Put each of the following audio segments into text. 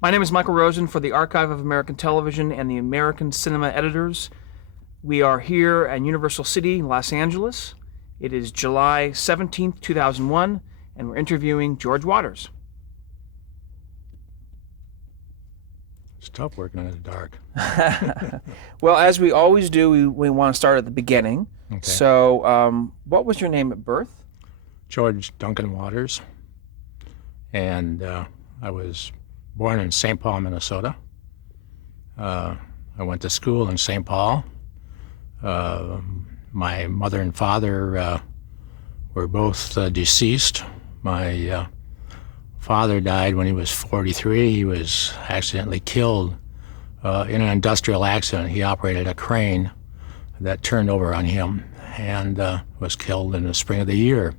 My name is Michael Rosen for the Archive of American Television and the American Cinema Editors. We are here at Universal City, Los Angeles. It is July 17th, 2001, and we're interviewing George Waters. It's tough working in the dark. Well, as we always do, we want to start at the beginning. Okay. So, what was your name at birth? George Duncan Waters, and I was born in St. Paul, Minnesota. I went to school in St. Paul. My mother and father were both deceased. My father died when he was 43. He was accidentally killed in an industrial accident. He operated a crane that turned over on him and was killed in the spring of the year.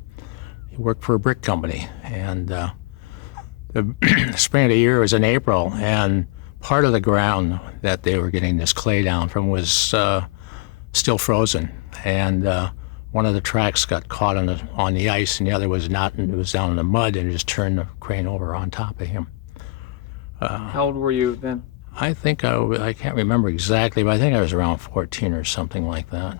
He worked for a brick company, and the spring of the year was in April, and part of the ground that they were getting this clay down from was still frozen, and one of the tracks got caught on the ice, and the other was not, and it was down in the mud, and it just turned the crane over on top of him. How old were you then? I think I can't remember exactly, but I think I was around 14 or something like that.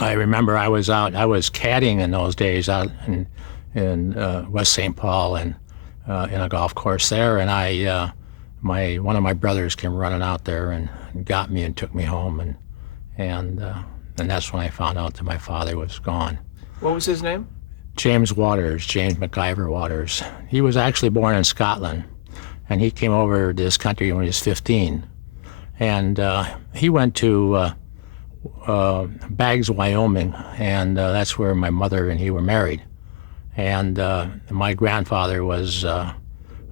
I remember I was caddying in those days out in West St. Paul and in a golf course there, and one of my brothers came running out there and got me and took me home, and that's when I found out that my father was gone. What was his name? James Waters, James MacIver Waters. He was actually born in Scotland, and he came over to this country when he was 15, and he went to Baggs, Wyoming, and that's where my mother and he were married. And my grandfather was a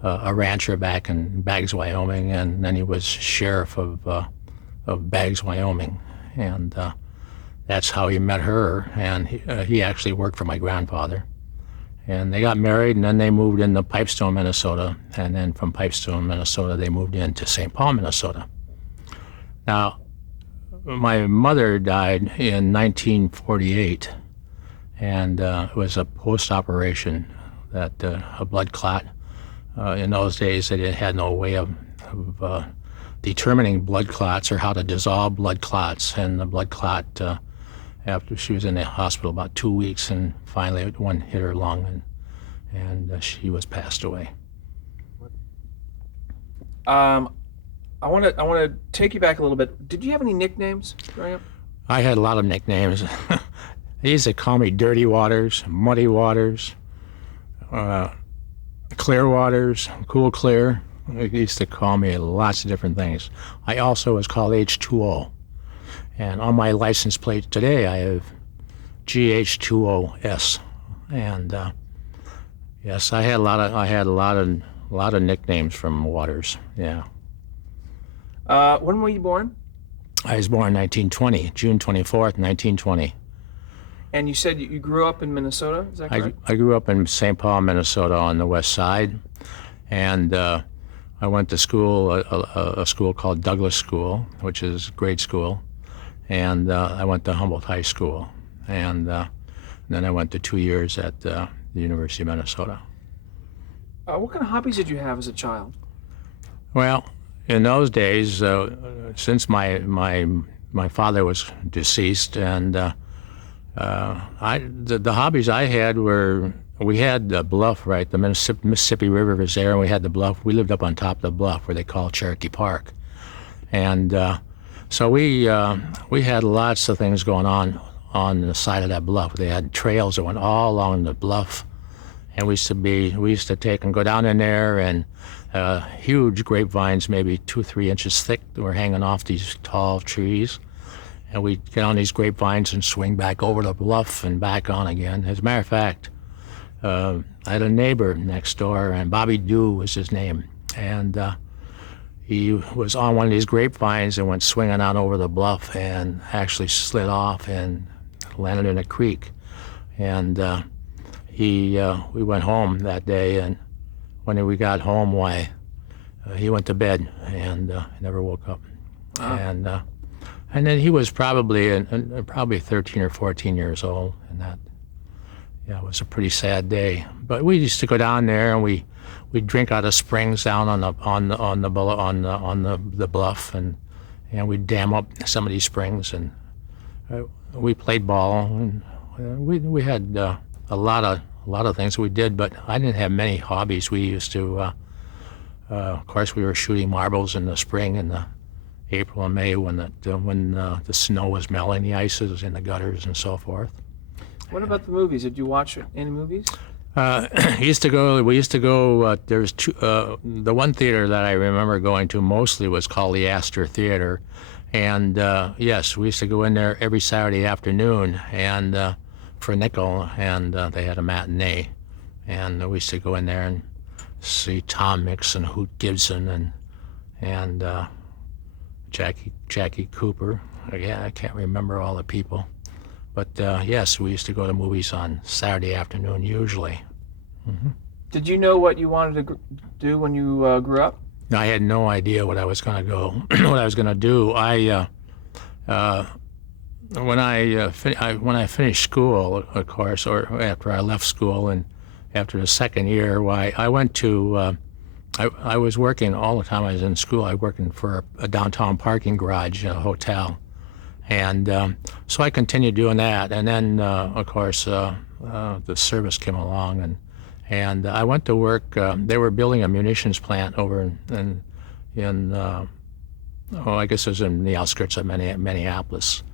rancher back in Baggs, Wyoming, and then he was sheriff of Baggs, Wyoming, and that's how he met her. And he actually worked for my grandfather. And they got married, and then they moved into Pipestone, Minnesota, and then from Pipestone, Minnesota, they moved into St. Paul, Minnesota. Now, my mother died in 1948, and it was a post-operation that a blood clot. In those days, they had no way of determining blood clots or how to dissolve blood clots, and the blood clot, after she was in the hospital about 2 weeks, and finally one hit her lung, and she was passed away. I want to take you back a little bit. Did you have any nicknames growing up? I had a lot of nicknames. They used to call me Dirty Waters, Muddy Waters, Clear Waters, Cool Clear. They used to call me lots of different things. I also was called H2O. And on my license plate today, I have GH2OS. And yes, I had a lot of nicknames from Waters. Yeah. When were you born? I was born in 1920, June 24th, 1920. And you said you grew up in Minnesota, is that correct? I grew up in St. Paul, Minnesota on the west side, and I went to school, a school called Douglas School, which is grade school, and I went to Humboldt High School, and then I went to 2 years at the University of Minnesota. What kind of hobbies did you have as a child? Well, in those days, since my father was deceased, and the hobbies I had were, we had the bluff, right? The Mississippi River was there, and we had the bluff. We lived up on top of the bluff where they call Cherokee Park, and so we had lots of things going on the side of that bluff. They had trails that went all along the bluff, and we used to take and go down in there, and huge grapevines, maybe 2 or 3 inches thick, that were hanging off these tall trees. And we'd get on these grapevines and swing back over the bluff and back on again. As a matter of fact, I had a neighbor next door, and Bobby Dew was his name. And he was on one of these grapevines and went swinging out over the bluff and actually slid off and landed in a creek. And we went home that day, and when we got home, he went to bed and never woke up. Ah. And then he was probably 13 or 14 years old, and that, yeah, it was a pretty sad day. But we used to go down there and we'd drink out of springs down on the bluff, and we'd dam up some of these springs, and we played ball, and we had a lot of things we did. But I didn't have many hobbies. We used to, of course, we were shooting marbles in the spring in the April and May when the snow was melting, the ice was in the gutters and so forth. What about the movies? Did you watch any movies? We used to go. There was two. The one theater that I remember going to mostly was called the Astor Theater, and yes, we used to go in there every Saturday afternoon and for a nickel, and they had a matinee, and we used to go in there and see Tom Mix and Hoot Gibson and Jackie Cooper. Again, I can't remember all the people. But yes, we used to go to movies on Saturday afternoon usually. Mm-hmm. Did you know what you wanted to do when you grew up? I had no idea what I was going to go, what I was going to do. When I finished school, of course, or after I left school, and after the second year, why I went to. I was working all the time I was in school. I was working for a downtown parking garage, a hotel. And so I continued doing that, and then of course the service came along, and I went to work. They were building a munitions plant over in I guess it was in the outskirts of Minneapolis,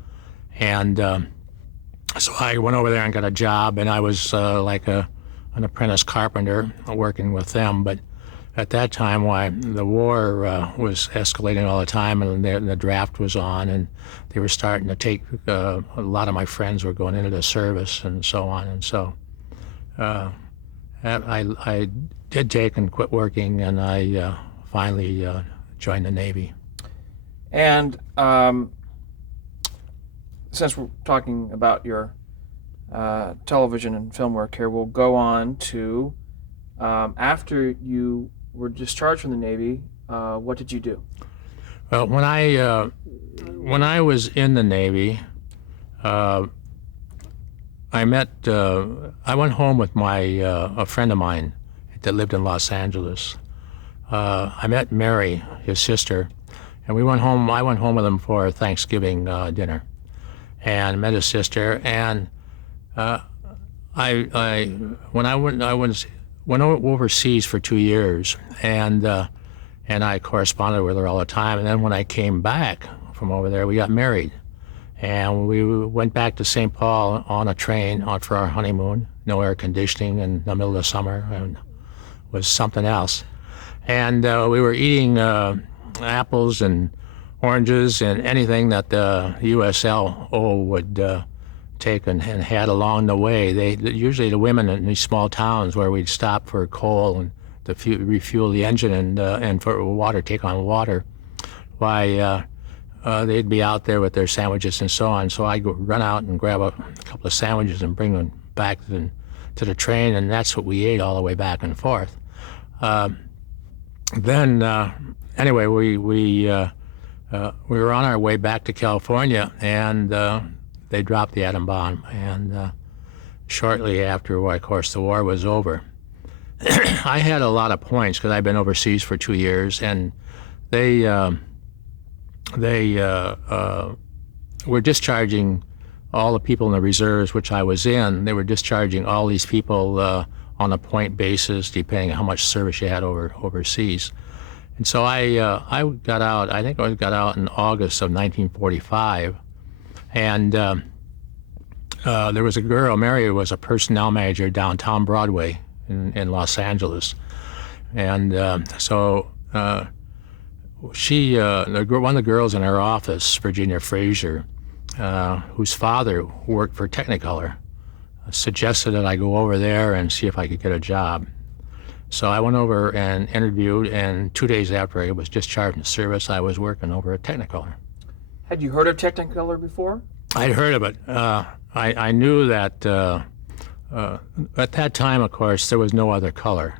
and so I went over there and got a job, and I was like an apprentice carpenter working with them, but. At that time, why the war was escalating all the time, and the draft was on, and they were starting to take a lot of my friends were going into the service, and so on, and so I did take and quit working, and I finally joined the Navy. And since we're talking about your television and film work here, we'll go on to after you were discharged from the Navy. What did you do? Well, when I was in the Navy, I went home with a friend of mine that lived in Los Angeles. I met Mary, his sister, and we went home. I went home with him for Thanksgiving dinner, and met his sister. And when I went overseas for 2 years, and I corresponded with her all the time. And then when I came back from over there, we got married, and we went back to St. Paul on a train for our honeymoon. No air conditioning in the middle of the summer, and it was something else. And we were eating apples and oranges and anything that the USLO would take and had along the way. Usually the women in these small towns where we'd stop for coal and to refuel the engine and for water, take on water, why they'd be out there with their sandwiches and so on. So I'd go run out and grab a couple of sandwiches and bring them back to the train, and that's what we ate all the way back and forth. Then anyway, we were on our way back to California, and they dropped the atom bomb, and shortly after, of course, the war was over. I had a lot of points because I'd been overseas for 2 years, and they were discharging all the people in the reserves, which I was in. They were discharging all these people on a point basis, depending on how much service you had overseas. And so I got out. I think I got out in August of 1945. And there was a girl, Mary was a personnel manager downtown Broadway in Los Angeles. And so she, one of the girls in her office, Virginia Frazier, whose father worked for Technicolor, suggested that I go over there and see if I could get a job. So I went over and interviewed, and 2 days after I was discharged from service, I was working over at Technicolor. Had you heard of Technicolor before? I'd heard of it. I knew that at that time, of course, there was no other color.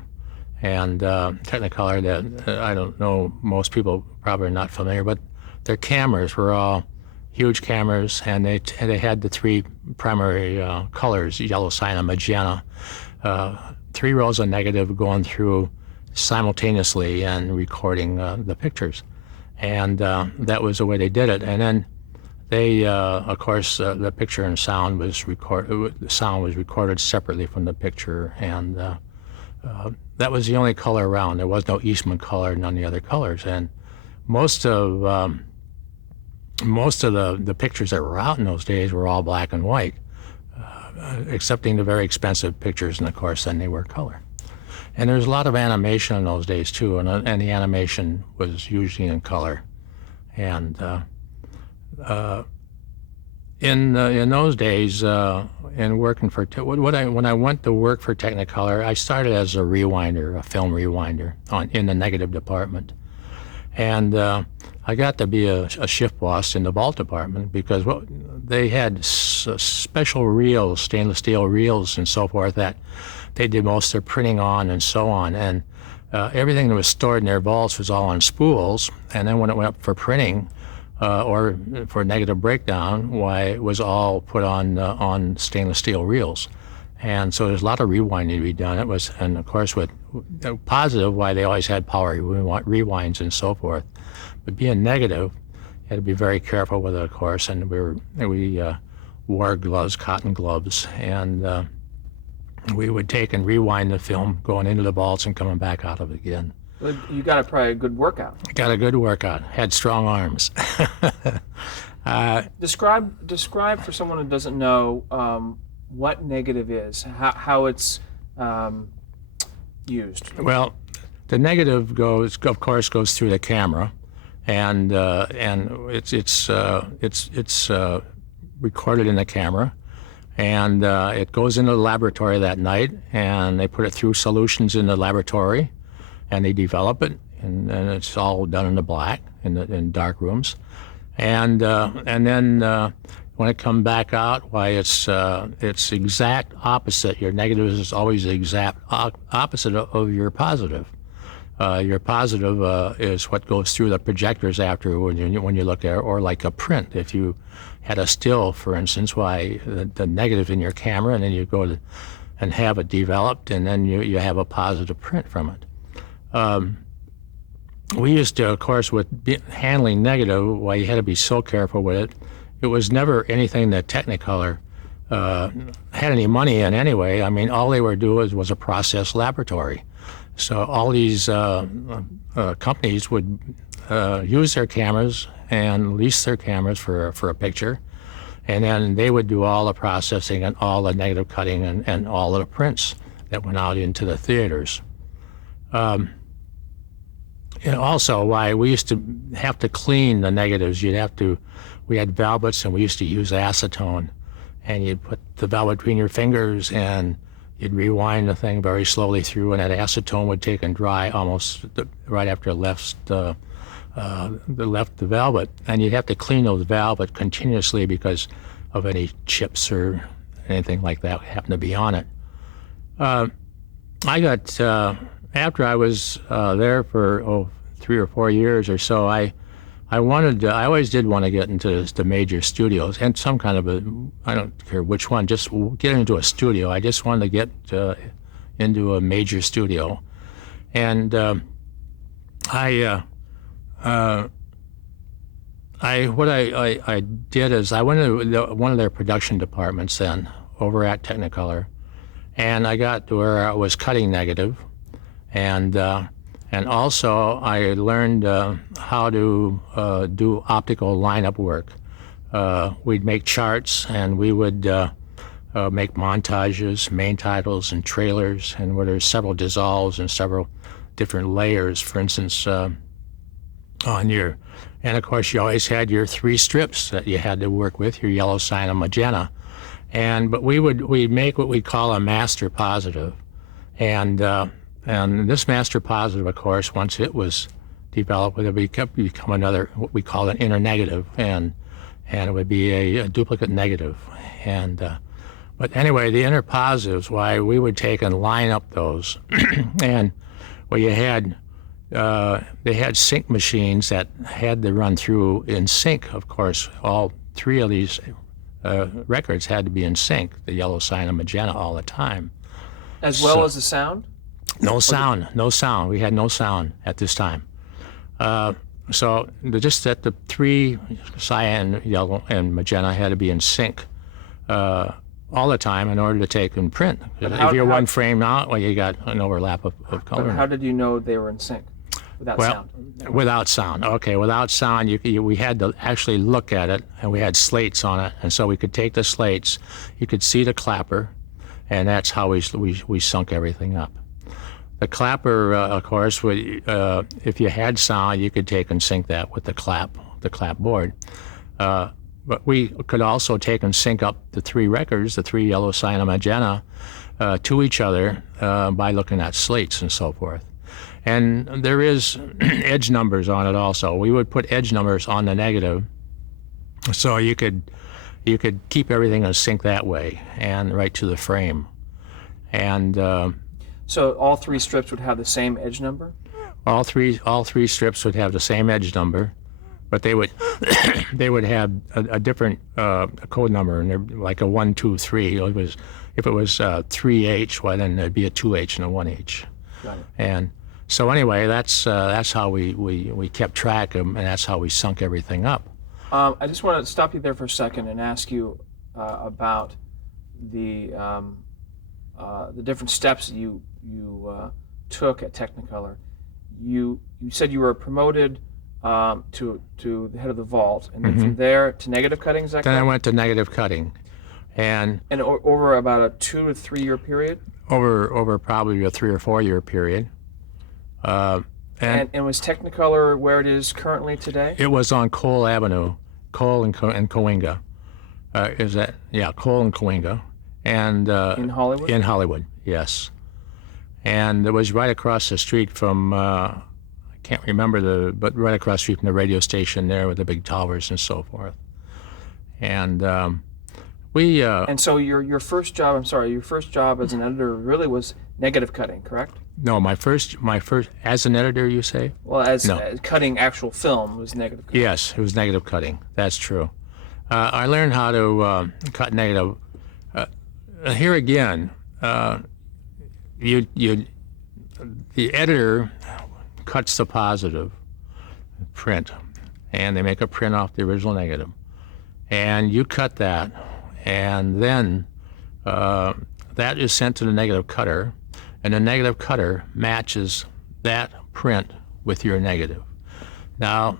And Technicolor, that I don't know, most people probably are not familiar, but their cameras were all, huge cameras, and they had the three primary colors: yellow, cyan, magenta. 3 rows of negative going through simultaneously and recording the pictures, and that was the way they did it. And then they, of course, the picture and sound was the sound was recorded separately from the picture, and that was the only color around. There was no Eastman color, none of the other colors, and most of the pictures that were out in those days were all black and white, excepting the very expensive pictures, and of course then they were color. And there was a lot of animation in those days too, and the animation was usually in color. And in those days, in working for when I went to work for Technicolor, I started as a rewinder, a film rewinder, in the negative department, and I got to be a shift boss in the vault department because they had special reels, stainless steel reels and so forth, that they did most of their printing on and so on. And everything that was stored in their vaults was all on spools. And then when it went up for printing or for negative breakdown, why, it was all put on stainless steel reels. And so there's a lot of rewinding to be done. It was, and of course with positive, why they always had power rewinds and so forth. But being negative, you had to be very careful with it, of course. And we wore gloves, cotton gloves, and we would take and rewind the film going into the vaults and coming back out of it again. Well, you got probably a good workout. Got a good workout. Had strong arms. Describe for someone who doesn't know what negative is, how it's used. Well, the negative of course goes through the camera, and it's recorded in the camera, and it goes into the laboratory that night, and they put it through solutions in the laboratory, and they develop it, and it's all done in the black in dark rooms, and then when it comes back out, why, it's exact opposite. Your negative is always the exact opposite of your positive. Your positive is what goes through the projectors after when you look at it, or like a print. If you had a still, for instance, why the negative in your camera, and then you go and have it developed, and then you have a positive print from it. We used to, of course, with handling negative, why you had to be so careful with it. It was never anything that Technicolor had any money in anyway. I mean, all they were doing was a process laboratory. So all these companies would use their cameras and lease their cameras for a picture, and then they would do all the processing and all the negative cutting and all of the prints that went out into the theaters. And also, why we used to have to clean the negatives. We had velvets, and we used to use acetone, and you'd put the velvet between your fingers, and you'd rewind the thing very slowly through, and that acetone would take and dry almost right after it left the velvet, and you'd have to clean those velvet continuously because of any chips or anything like that happen to be on it. I got after I was there for 3 or 4 years or so, I always did want to get into the major studios, and some kind of I don't care which one, just get into a studio. I just wanted to get into a major studio. And I did is I went to one of their production departments then over at Technicolor, and I got to where I was cutting negative, and also I learned how to do optical lineup work. We'd make charts, and we would make montages, main titles, and trailers, and where there's several dissolves and several different layers, for instance, on your, and of course you always had your 3 strips that you had to work with, your yellow, cyan, and magenta. But we'd make what we call a master positive, and this master positive, of course, once it was developed, it would become another, what we call an inner negative, and it would be a duplicate negative. But anyway, the inner positives, why we would take and line up those, and well, they had sync machines that had to run through in sync, of course, all three of these records had to be in sync, the yellow, cyan, and magenta all the time. As well as the sound? No sound. We had no sound at this time. So just that the three, cyan, yellow, and magenta, had to be in sync all the time in order to take and print. If you're one frame out, well, you got an overlap of color. But how did you know they were in sync without sound? Without sound. Okay, without sound, we had to actually look at it, and we had slates on it, and so we could take the slates. You could see the clapper, and that's how we sunk everything up. The clapper, of course, if you had sound, you could take and sync that with the clapboard. But we could also take and sync up the three records, the three, yellow, cyan, and magenta, to each other by looking at slates and so forth. And there is edge numbers on it also. We would put edge numbers on the negative, so you could keep everything in sync that way and right to the frame. And so all three strips would have the same edge number? All three strips would have the same edge number, but they would they would have a different code number, and they're like a 1, 2, 3. If it was 3H, well, then there'd be a 2H and a 1H. Got it. And so anyway, that's how we kept track of them, and that's how we sunk everything up. I just want to stop you there for a second and ask you about the different steps that you took at Technicolor. You said you were promoted to the head of the vault, and then from there to negative cutting. Is that Then correct? I went to negative cutting, and over about a 2 to 3 year period. over probably a 3 or 4 year period. And was Technicolor where it is currently today? It was on Cole Avenue, Cole and Coinga. Cole and Coinga, and In Hollywood? In Hollywood, yes. And it was right across the street from I can't remember but right across the street from the radio station there with the big towers and so forth. And we And so your first job as an editor really was negative cutting, correct? no, my first as an editor, you say? Well, as No. cutting actual film was negative cutting. Yes, it was negative cutting. That's true. I learned how to cut negative. Here again, the editor cuts the positive print, and they make a print off the original negative, and you cut that, and then that is sent to the negative cutter, and the negative cutter matches that print with your negative. Now,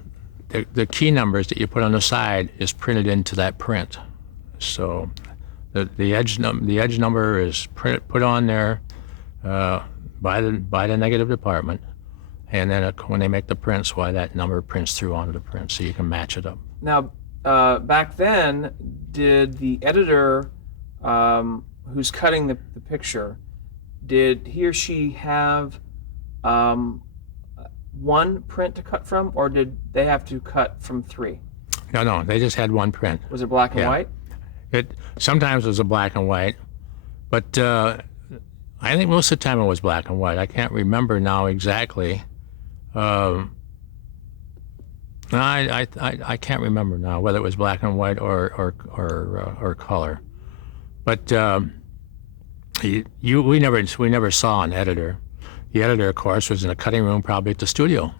the key numbers that you put on the side is printed into that print. So the edge number is put on there by the negative department, and then when they make the prints, that number prints through onto the print, so you can match it up. Now, back then, did the editor who's cutting the picture, did he or she have one print to cut from, or did they have to cut from 3? No, they just had one print. Was it black and Yeah. white? Sometimes it was a black and white, but I think most of the time it was black and white. I can't remember now exactly. I can't remember now whether it was black and white or color. But we never saw an editor. The editor, of course, was in a cutting room, probably at the studio.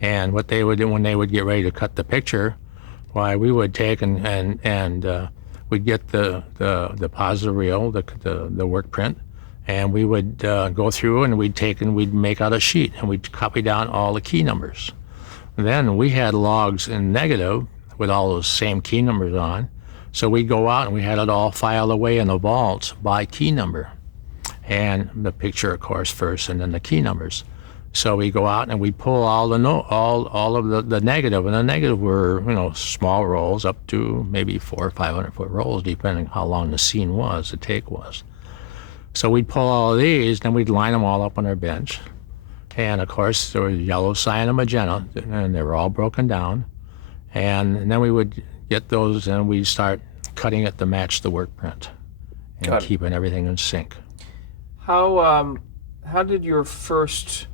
And what they would do when they would get ready to cut the picture, why we would take and we'd get the positive reel, the work print, and we would go through and we'd make out a sheet and we'd copy down all the key numbers. Then we had logs in negative with all those same key numbers on, so we'd go out and we had it all filed away in the vaults by key number, and the picture, of course, first, and then the key numbers. So we go out and we pull all of the negative, and the negative were small rolls up to maybe 400 or 500 foot rolls, depending how long the scene was, the take was. So we'd pull all of these, then we'd line them all up on our bench, and of course there was yellow, cyan, and magenta, and they were all broken down, and then we would get those and we'd start cutting it to match the work print and keeping everything in sync. How did your first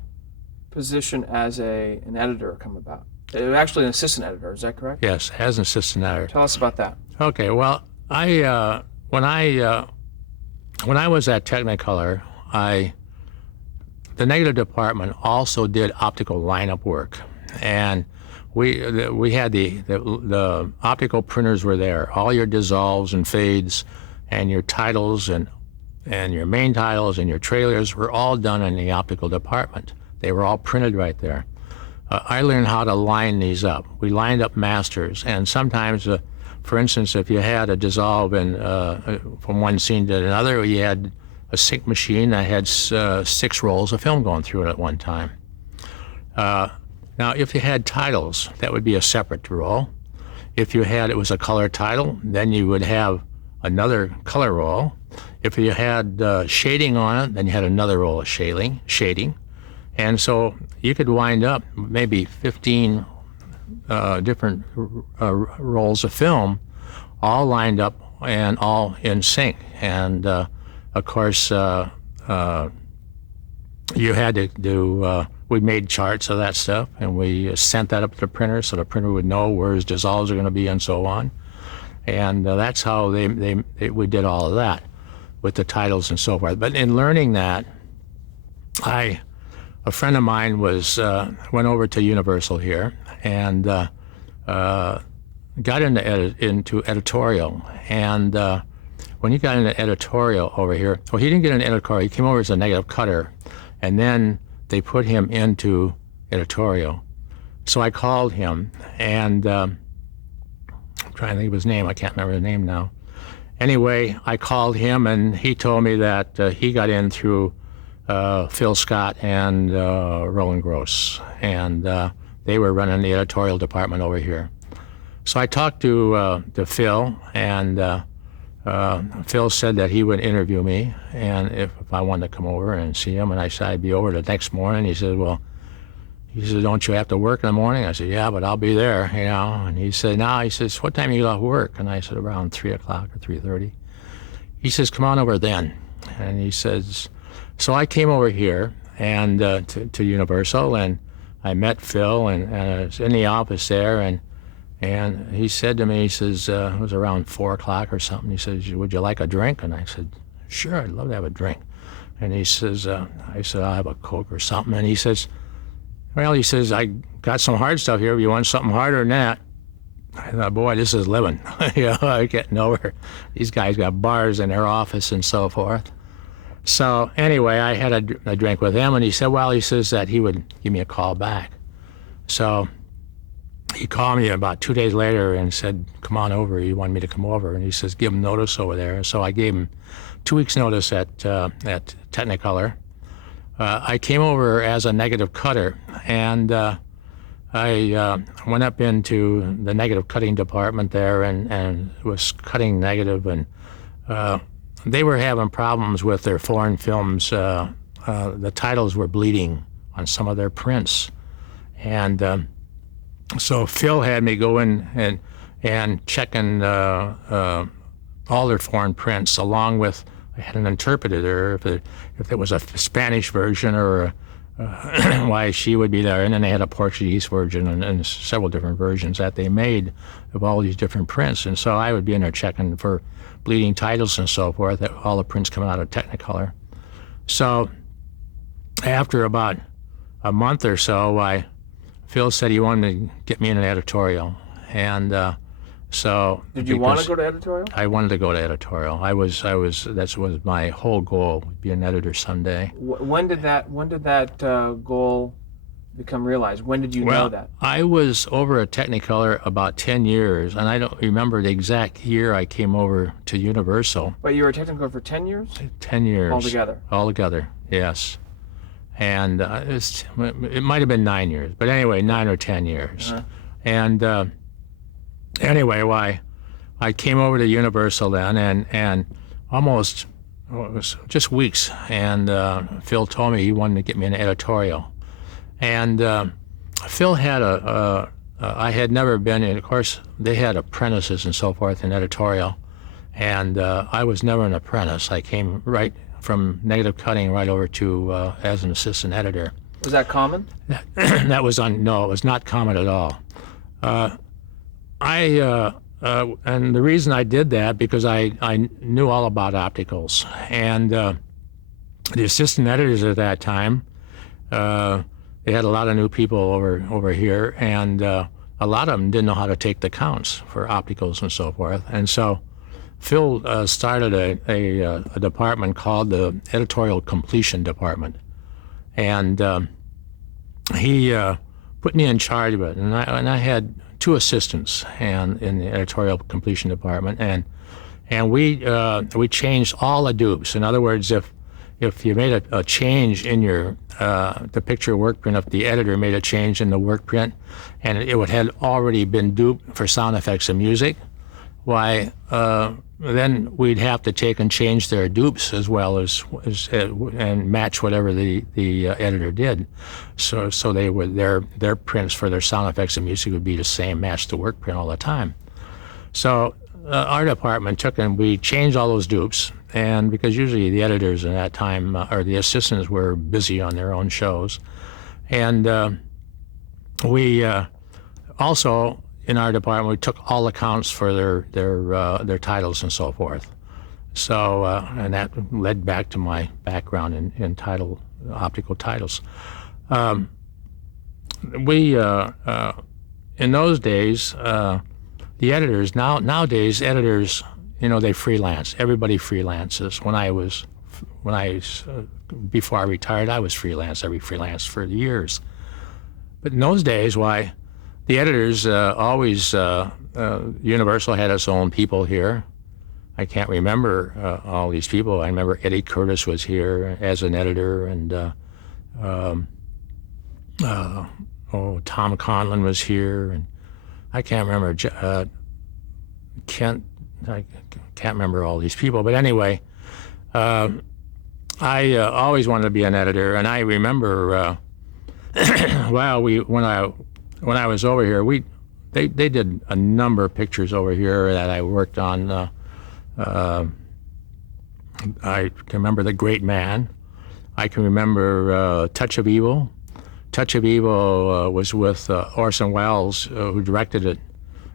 position as an editor come about? Actually, an assistant editor. Is that correct? Yes, as an assistant editor. Tell us about that. Okay, well, when I was at Technicolor, the negative department also did optical lineup work, and we had the optical printers were there. All your dissolves and fades, and your titles and your main titles and your trailers were all done in the optical department. They were all printed right there. I learned how to line these up. We lined up masters, and sometimes, for instance, if you had a dissolve from one scene to another, you had a sync machine that had 6 rolls of film going through it at one time. Now, if you had titles, that would be a separate roll. If it was a color title, then you would have another color roll. If you had shading on it, then you had another roll of shading. And so you could wind up maybe 15 different rolls of film, all lined up and all in sync. And of course, you had to do, we made charts of that stuff, and we sent that up to the printer so the printer would know where his dissolves are going to be and so on. And that's how we did all of that with the titles and so forth. But in learning that, a friend of mine went over to Universal here and got into editorial. And when he got into editorial over here, well, he didn't get into editorial. He came over as a negative cutter, and then they put him into editorial. So I called him, and I'm trying to think of his name. I can't remember his name now. Anyway, I called him, and he told me that he got in through Phil Scott and Roland Gross, and they were running the editorial department over here. So I talked to Phil, and Phil said that he would interview me, and if I wanted to come over and see him, and I said I'd be over the next morning. He said, don't you have to work in the morning? I said, yeah, but I'll be there, you know. And he said, no, he says, what time do you get off work? And I said, around 3 o'clock or 3:30. He says, come on over then. And he says, so I came over here and to Universal, and I met Phil, and I was in the office there, and he said to me, he says, it was around 4 o'clock or something. He says, would you like a drink? And I said, sure, I'd love to have a drink. And he says, I said, I'll have a Coke or something. And he says, well, he says, I got some hard stuff here. You want something harder than that? I thought, boy, this is living. You know, I get nowhere. These guys got bars in their office and so forth. So anyway, I had a drink with him, and he said, well, he says that he would give me a call back. So he called me about 2 days later and said, come on over. He wanted me to come over. And he says, give him notice over there. So I gave him 2 weeks notice at Technicolor. I came over as a negative cutter, and I went up into the negative cutting department there and was cutting negative, and they were having problems with their foreign films. The titles were bleeding on some of their prints. And so Phil had me go in and checking all their foreign prints, along with, I had an interpreter if it was a Spanish version or why she would be there. And then they had a Portuguese version and several different versions that they made of all these different prints. And so I would be in there checking for bleeding titles and so forth, all the prints coming out of Technicolor. So after about a month or so, Phil said he wanted to get me in an editorial. And so did you want to go to editorial? I wanted to go to editorial. That was my whole goal, would be an editor someday. When did that goal become realized? When did you know that? I was over at Technicolor about 10 years, and I don't remember the exact year I came over to Universal. But you were at Technicolor for 10 years? 10 years. Altogether? Altogether, yes. And it might have been 9 years, but anyway, 9 or 10 years. Uh-huh. And anyway, I came over to Universal then, and almost, it was just weeks, and Phil told me he wanted to get me an editorial. And Phil had I had never been in, of course, they had apprentices and so forth in editorial, and I was never an apprentice. I came right from negative cutting right over to as an assistant editor. Was that common? That was no, it was not common at all. And the reason I did that because I knew all about opticals, and the assistant editors at that time, they had a lot of new people over here, and a lot of them didn't know how to take the counts for opticals and so forth. And so Phil started a department called the Editorial Completion Department, and he put me in charge of it. And I had 2 assistants and in the Editorial Completion Department, and we changed all the dupes. In other words, if you made a change in your the picture work print, if the editor made a change in the work print, and it had already been duped for sound effects and music, why then we'd have to take and change their dupes as well as and match whatever the editor did, so they would their prints for their sound effects and music would be the same, match the work print all the time. So our department took and we changed all those dupes, and because usually the editors in that time or the assistants were busy on their own shows, and we also in our department we took all accounts for their titles and so forth. So and that led back to my background in optical titles. We in those days. The editors nowadays editors, they freelance. Everybody freelances. Before I retired, I was freelance. I freelanced for years. But in those days, why, the editors always Universal had its own people here. I can't remember all these people. I remember Eddie Curtis was here as an editor, and Tom Conlon was here, and I can't remember I can't remember all these people, but anyway, I always wanted to be an editor, and I remember when I was over here, they did a number of pictures over here that I worked on. I can remember The Great Man. I can remember Touch of Evil. Touch of Evil was with Orson Welles, who directed it.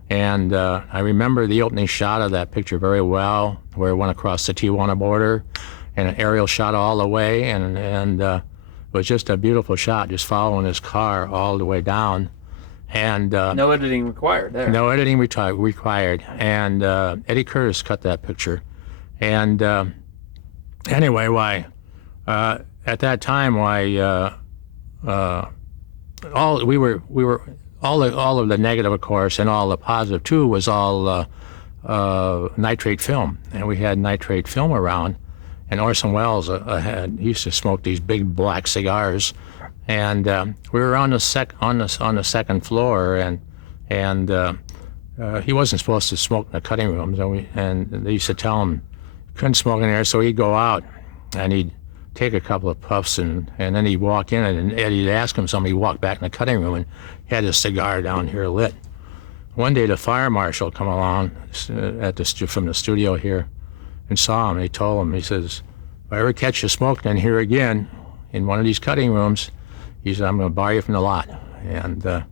And I remember the opening shot of that picture very well, where it went across the Tijuana border, and an aerial shot all the way, and it was just a beautiful shot, just following his car all the way down. And no editing required there. No editing required. And Eddie Curtis cut that picture. And anyway, why at that time, why. All of the negative, of course, and all the positive too was all nitrate film, and we had nitrate film around. And Orson Welles he used to smoke these big black cigars, and we were on the second floor, and he wasn't supposed to smoke in the cutting rooms, and they used to tell him couldn't smoke in there, so he'd go out and he'd take a couple of puffs, and then he'd walk in, and Eddie'd ask him something. He'd walk back in the cutting room and he had his cigar down here lit. One day the fire marshal come along from the studio here and saw him. And he told him, he says, if I ever catch you smoking in here again in one of these cutting rooms, he said, I'm going to bar you from the lot. And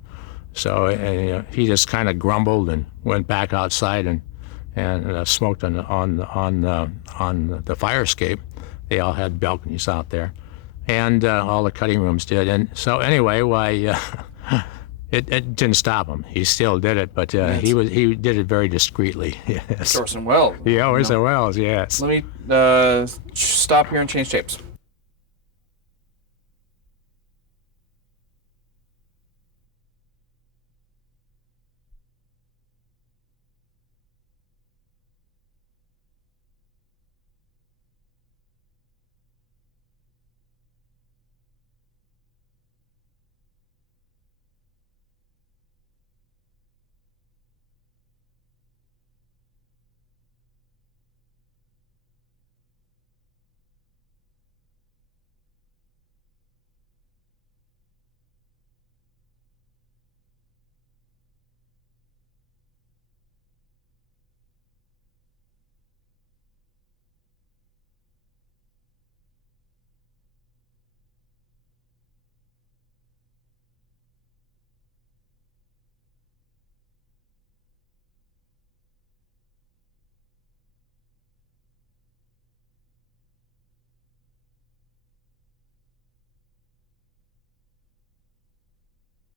so he just kind of grumbled and went back outside and smoked on the fire escape. They all had balconies out there, and all the cutting rooms did. And so anyway, why it didn't stop him. He still did it, but he did it very discreetly. Yes. Orson Welles. Yeah, Orson Welles. Yes. Let me stop here and change tapes.